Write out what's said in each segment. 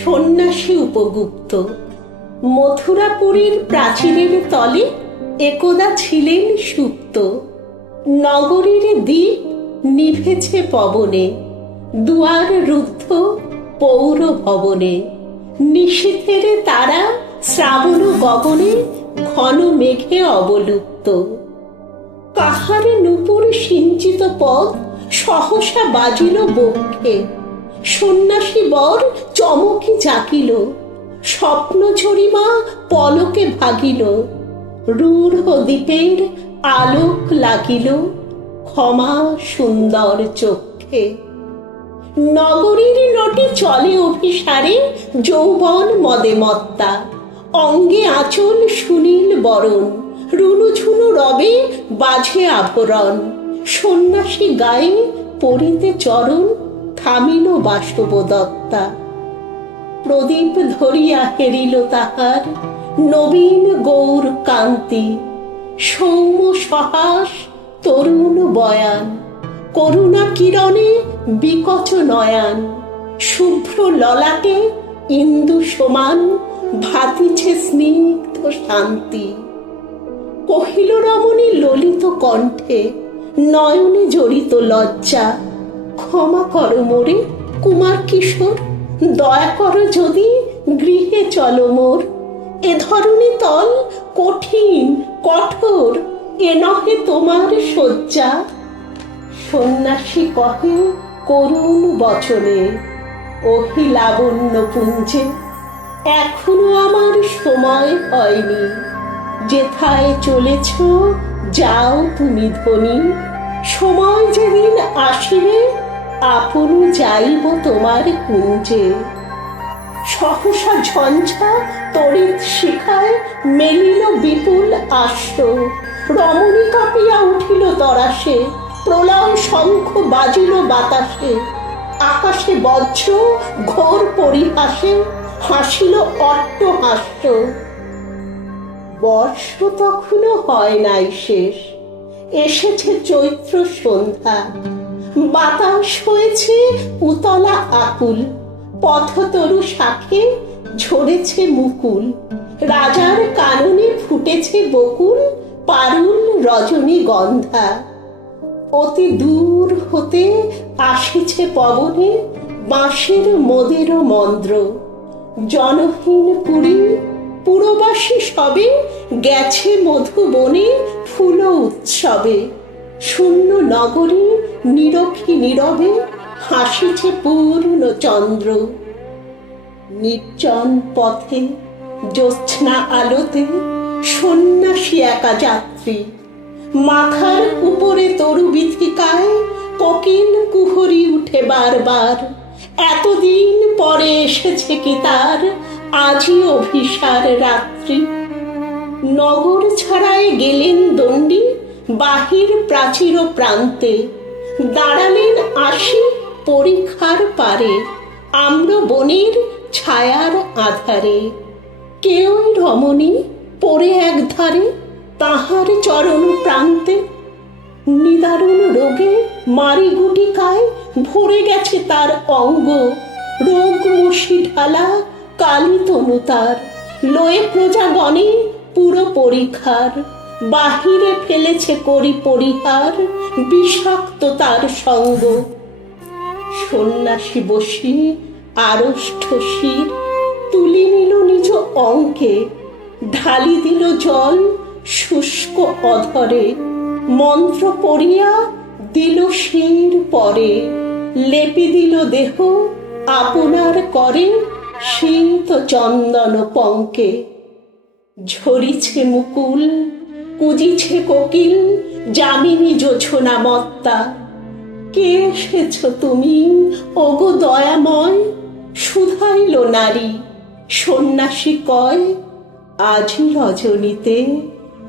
সন্ন্যাসী উপগুপ্ত মথুরাপুরীর প্রাচীরের তলে একদা ছিলেন সুপ্ত। নগরীর দ্বীপ নিভেছে পবনে, দুয়ার রুদ্ধ পৌর ভবনে। নিশীথের তারা শ্রাবণ গগনে ঘন মেঘে অবলুপ্ত। কাহার নূপুর সিঞ্চিত পদ সহসা বাজিল বক্ষে। সন্ন্যাসী বর চমকি জাগিল, স্বপ্ন ঝরিমা পলকে ভাগিল। রূঢ় দ্বীপের আলোক লাগিল ক্ষমা সুন্দর চক্ষে। নগরীর নটে চলে অভিসারে যৌবন মদে মত্তা। অঙ্গে আঁচল সুনীল বরণ, রুনুঝুনু রবে বাজে আভরণ। সন্ন্যাসী গায়ে পড়িতে চরণ, থামিল বাসবদত্তা। প্রদীপ ধরিয়া হেরিল তাহার নবীন গৌর কান্তি। সৌম্য সহাস তরুণ বয়ান, করুণা কিরণে বিকচ নয়ান। শুভ্র ললাটে ইন্দু সমান ভাতিছে স্নিগ্ধ শান্তি। কহিল রমণী ললিত কণ্ঠে, নয়নে জড়িত লজ্জা। ক্ষমা কর মোরে কুমার কিশোর, দয়া কর যদি গৃহে চলো মোর। এ ধরনী তল কঠিন কঠোর, এ নহে তোমার শয্যা। সন্ন্যাসী কহে করুণ বচনে, ওহি লাবণ্য পুঞ্জে। এখনো আমার সময় হয়নি, যেথায় চলেছ যাও তুমি ধ্বনি। সময় যেদিন আসিবে আপন যাইব তোমার কুঞ্জে। সহসা ঝঞ্ঝা তড়িৎ শিখায় মেলিল বিপুল আশ্র। রমণী কাঁপিয়া উঠিল তরাসে, প্রলয় শঙ্খ বাজিল বাতাসে। আকাশে বজ্র ঘোর পরিহাসে, হাসিল অট্টহাস্য। বর্ষ তখনও হয় নাই শেষ, এসেছে চৈত্র সন্ধ্যা। বাতাস হয়েছে উতলা আকুল, পথতরু শাখে ঝরেছে মুকুল। রাজার কাননে ফুটেছে বকুল, পারুল রজনীগন্ধা। অতি দূর হতে আসিছে পবনে বাঁশের মদের মন্দ্র। জনহীন পুরী পুরবাসী সবে গেছে মধুবনে ফুল উৎসবে। শূন্য নগরী নিরখী নীরবে হাসিছে পূর্ণ চন্দ্র। নির্জন পথে জ্যোৎস্না আলোতে সন্ন্যাসী একা যাত্রী। মাথার উপরে তরু বিথিকায় কোকিল কুহরি উঠে বারবার। এতদিন পরে এসেছে কি তার আজই অভিসার রাত্রি। নগর ছাড়ায় গেলেন দণ্ডী বাহির প্রাচীর প্রান্তে। দাঁড়ালেন আসি পরীক্ষার পারে, আম্র বনের ছায়ার আধারে। কেউ রমণী পড়ে একধারে তাহার চরণ প্রান্তে। নিদারুণ রোগে মারি গুটিকায় ভরে গেছে তার অঙ্গ। রোগ মশি ঢালা কালী তনু তার, লয়ে প্রজাগণে পুরো পরীক্ষার। বাহিরে ফেলেছে করি পরিহার, বিষাক্ত তার সঙ্গ। সন্ন্যাসী বসি আড়ষ্ট শির তুলি নিল নিজ অঙ্কে। ঢালি দিল জল শুষ্ক অধরে, মন্ত্র পড়িয়া দিল শির পরে। লেপি দিল দেহ আপনার করে শীত চন্দন পঙ্কে। ঝরিছে মুকুল কুজিছে কোকিল, যামিনী জোছনা মত্তা। কে এসেছ তুমি ওগো দয়াময়, শুধাইল নারী। সন্ন্যাসী কয়, আজই রজনীতে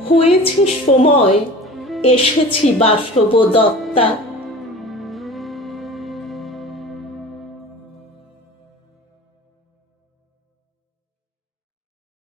হয়েছে সময়, এসেছি বাসবদত্তা।